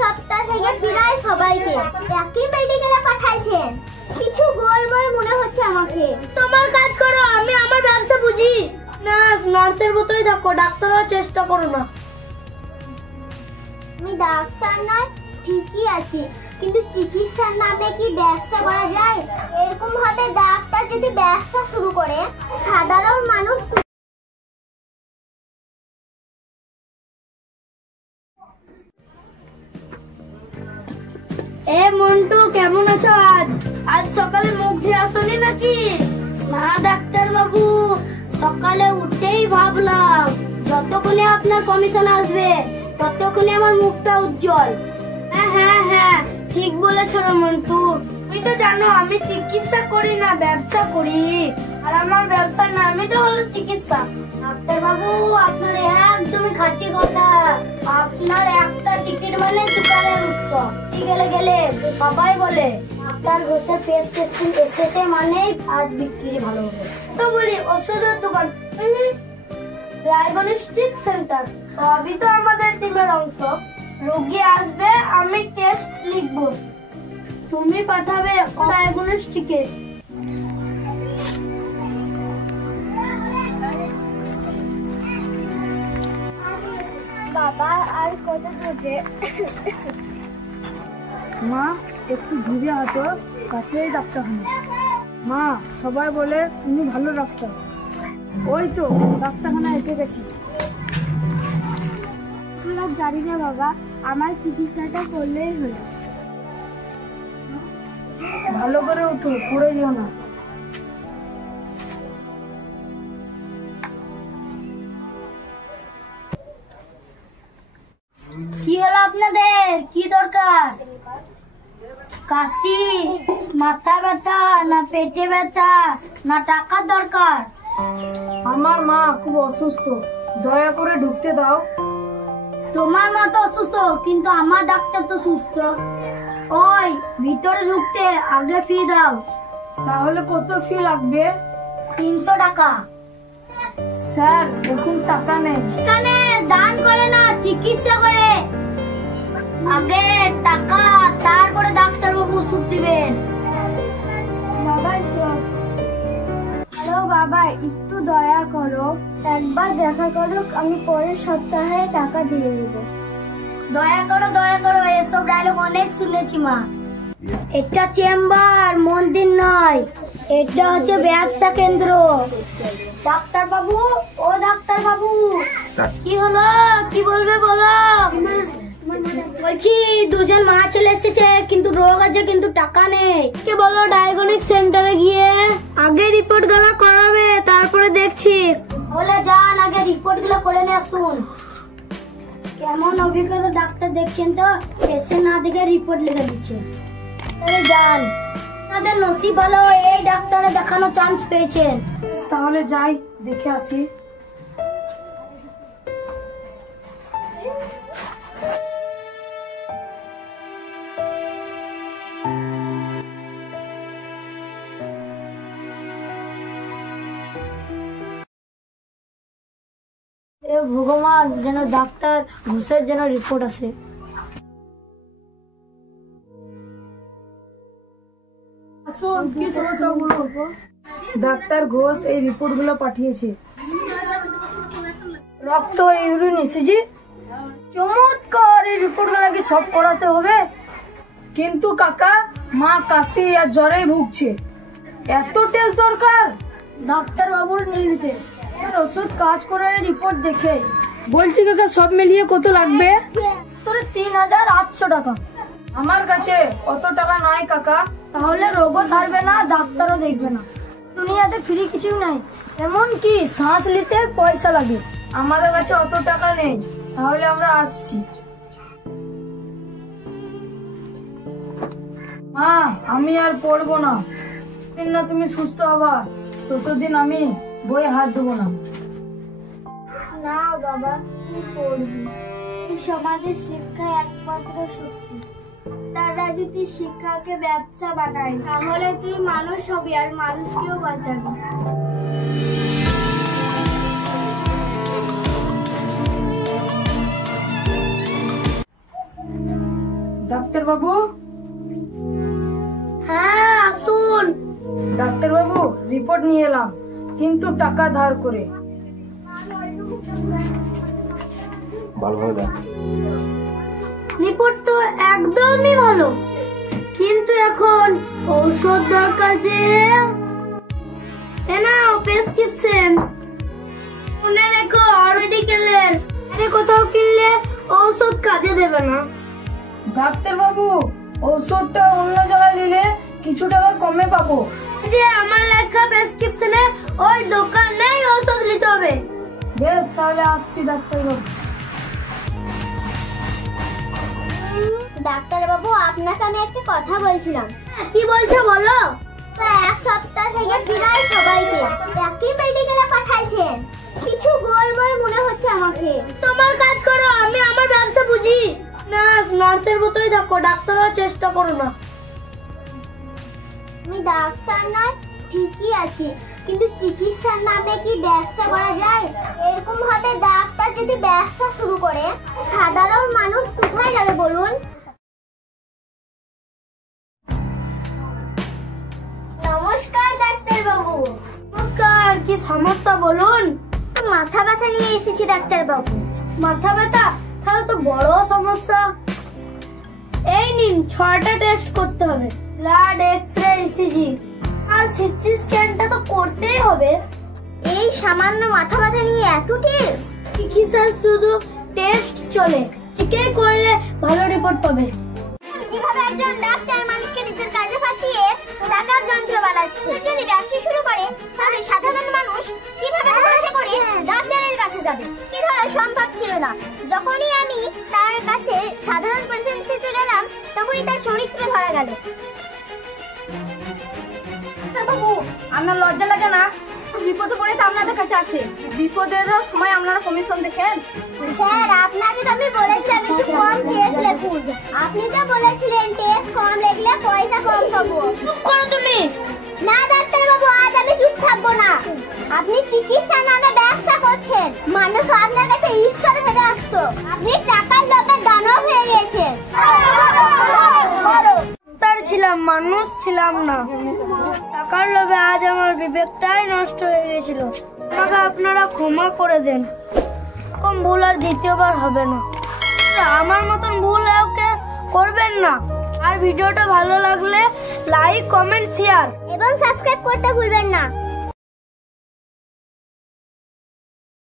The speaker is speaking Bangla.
সপ্তাহ থেকে প্রায় সবাইকে একই মেডিকেলে পাঠাইছেন। কিছু গোলমাল মনে হচ্ছে আমাকে। তোমার কাজ করো, আমি আমার ব্যবসা বুঝি। নার্সের মতোই থাকো, ডাক্তার হওয়ার চেষ্টা করো না। আমি ডাক্তার নয় ঠিকই আছি, কিন্তু চিকিৎসার নামে কি ব্যবসা করা যায়? এরকম ভাবে ডাক্তার যদি ব্যবসা শুরু করে, সাধারণ মানুষ মন্টু কেমন আছো? আজ সকালে মুখ দিয়ে আসনি নাকি? না ডাক্তার বাবু, সকালে উঠেই ভাবলাম যতক্ষণে আপনার কমিশন আসবে ততক্ষণে আমার মুখটা উজ্জ্বল। হ্যাঁ ঠিক বলেছো মন্টু। তুমি তো জানো আমি চিকিৎসা করি না, ব্যবসা করি। আর আমার ব্যবসার নামই তো হলো চিকিৎসা। ডাক্তার বাবু আপনার একদমই খাঁটি কথা। আপনার একটা টিকিট মানে দোকানের উৎসব। গেলে সবাই বলে ডাক্তার ঘোষের প্রেসক্রিপশন এসেছে মানে আজ বিক্রি ভালো হবে। তো বলি ওষুধের দোকান, ডায়াগনস্টিক সেন্টার, সবই তো আমাদের টিমের অংশ। রোগী আসবে, আমি টেস্ট লিখবো, তুমি পাঠাবে ডায়াগনস্টিকে। বাবা আর কত দূরে? মা একটু ধীরে হাঁটো, কাছেই ডাক্তারখানা। মা সবাই বলে তুমি ভালো ডাক্তার। ওই তো ডাক্তারখানা এসে গেছি। জানি না বাবা, আমার চিকিৎসাটা করলেই হলো। ভালো করে উঠো, পড়ে যেও না। কি হলো আপনাদের? কি দরকার? কাশি, মাথা ব্যথা, না পেটে ব্যথা, না টাকার দরকার? আমার মা খুব অসুস্থ, দয়া করে ঢুকতে দাও। তোমার মা তো অসুস্থ, কিন্তু আমার ডাক্তার তো সুস্থ। ওই ভিতরে ঢুকতে আগে ফি দাও। তাহলে কত ফি লাগবে? 300 টাকা। স্যার এখন টাকা নেই। এখানে দান করে না, চিকিৎসা করে। আগে টাকা, তারপরে ডাক্তারবাবু ওষুধ দিবেন। বাবা চল। হ্যালো বাবা, একটু দয়া করো, একবার দেখা করো, আমি পরের সপ্তাহে টাকা দিয়ে দেবো। দয়া করো, এসব ডায়লগ অনেক শুনেছি মা। এটা চেম্বার, মন্দির নয়, এটা হচ্ছে ব্যবসা কেন্দ্র। ডাক্তার বাবু, ও ডাক্তার বাবু, কি হলো? কি বলবে বলো? বলছি দুজন মা ছেলে এসেছে, কিন্তু রোগ আছে, কিন্তু টাকা নেই। কে বলো ডায়াগনস্টিক সেন্টারে গিয়ে আগে রিপোর্ট গুলো করাবে, তারপরে দেখছি। বলে যান, আগে রিপোর্ট গুলো করে নিয়ে আসুন। কেমন অভিজ্ঞতা ডাক্তার দেখছেন তো, এসে না দেখে রিপোর্ট লিখে দিচ্ছে। যান, তাদের নসিব ভালো, এই ডাক্তারে দেখানো চান্স পেয়েছেন। তাহলে যাই, দেখে আসি। ভগবান, যেন ডাক্তার ঘোষের যেন রিপোর্ট আসে। ডাক্তার ঘোষ এই রিপোর্ট গুলো পাঠিয়েছে। রক্ত, ইউরিন, ইসিজি, চমৎকার। এই রিপোর্ট গুলো কি সব করাতে হবে? কিন্তু কাকা, মা কাশি আর জ্বরে ভুগছে, এত টেস্ট দরকার? ডাক্তার বাবুর নির্দেশ, ওষুধ কাজ করে রিপোর্ট দেখে। বলছি কাকা, সব মিলিয়ে কত লাগবে? তোর 3800 টাকা। আমার কাছে অত টাকা নাই কাকা। তাহলে রোগও সারবে না, ডাক্তারও দেখবে না। দুনিয়াতে ফ্রি কিছু নাই, এমন কি শ্বাস নিতে পয়সা লাগে। আমাদের কাছে অত টাকা নেই, তাহলে আমরা আসছি। মা আমি আর পড়বো না, দিন না তুমি সুস্থ হবা ততদিন আমি বই হাত দেবো না। না বাবা, কি করবি? এই সমাজের শিক্ষা একমাত্র শক্তি। তারা যদি শিক্ষাকে ব্যবসা বানায়, তাহলে তুই মানুষ হবি আর মানুষকেও বাঁচাবি। ডাক্তার বাবু। হ্যাঁ আসুন। ডাক্তার বাবু, রিপোর্ট নিয়ে এলাম, কিন্তু টাকা ধার করে। রিপোর্ট তো একদমই ভালো, কিন্তু এখন ঔষধ দরকার যে। নাও প্রেসক্রিপশন। মনে রেখো মেডিকেলের কোথাও কিনলে ঔষধ কাজে দেবে না। ডাক্তার বাবু, ঔষধটা অন্য জায়গায় নিলে কিছু টাকা কমে পাবো। যে আমার লেখা প্রেসক্রিপশনে ওই দোকানেই ঔষধ নিতে হবে। বেশ, তাহলে আসছি ডাক্তার বাবু। ডাক্তার বাবু, আপনাকে আমি একটা কথা বলছিলাম। কি বলছো বলো। এক সপ্তাহ থেকে প্রায় সবাইকে একই মেডিকেলে পাঠাইছেন। কিছু গোলমাল মনে হচ্ছে আমাকে। তোমার কাজ করো, আমি আমার ব্যবসা বুঝি। নার্সের মতোই থাকো, ডাক্তার হওয়ার চেষ্টা করো না। আমি ডাক্তার নয় ঠিকই আছি, কিন্তু চিকিৎসার নামে কি ব্যবসা করা যায়? এরকম ভাবে ডাক্তার যদি ব্যবসা শুরু করে, সাধারণ মানুষ কোথায় যাবে বলুন? নমস্কার ডাক্তার বাবু। নমস্কার, কি সমস্যা বলুন? মাথা ব্যথা নিয়ে এসেছি ডাক্তার বাবু। মাথা ব্যথা? তাহলে তো বড় সমস্যা। এই নিন, 6টা টেস্ট করতে হবে। ব্লাড, এক্সরে, ইসিজি আর সিটি স্ক্যানটা তো করতেই হবে। এই সামান্য মাথা ব্যথা নিয়ে এত টেস্ট? চিকিৎসা শুধু টেস্ট চলে, ঠিকই করলে ভালো রিপোর্ট পাবে। কিভাবে একজন ডাক্তার মানুষকে নিজের কাজে ফাঁসিয়ে টাকার যন্ত্র বানাচ্ছে? যদি ব্যবসা শুরু করে, তাহলে সাধারণ মানুষ কিভাবে ভরসা করে ডাক্তারের কাছে যাবে? কি ধরা সম্ভব ছিল না। যখনই আমি তার কাছে সাধারণ পেশেন্ট সেজে গেলাম, তখনই তার চরিত্র ধরা গেল। বাবু, আপনার লজ্জা লাগে না? বিপদে পড়ে তো আপনাদের কাছে আসে। বিপদের সময় আপনারা কমিশন দেখেন। স্যার, আপনাকে তো আমি বলেছিলাম একটু কম টেস্ট লিখুন। আপনি তো বলেছিলেন টেস্ট কম লিখলে পয়সা কম পাবো। চুপ করো তুমি। না ডাক্তার বাবু, আজ আমি চুপ থাকবো না। আপনি চিকিৎসা নামে ব্যবসা করছেন। মানুষ আপনার কাছে ঈশ্বর ভেবে আসতো, আপনি টাকার লোভে দানব হয়ে গেছেন। ডাক্তার ছিলাম, মানুষ ছিলাম না। টাকার লোভে আজ আমার বিবেকটাই নষ্ট হয়ে গেছিল। আমাকে আপনারা ক্ষমা করে দেন। কম ভুল আর দ্বিতীয়বার হবে না। আমার মতন ভুল কাউকে করবেন না। আর ভিডিওটা ভালো লাগলে লাইক, কমেন্ট, শেয়ার এবং সাবস্ক্রাইব করতে ভুলবেন না।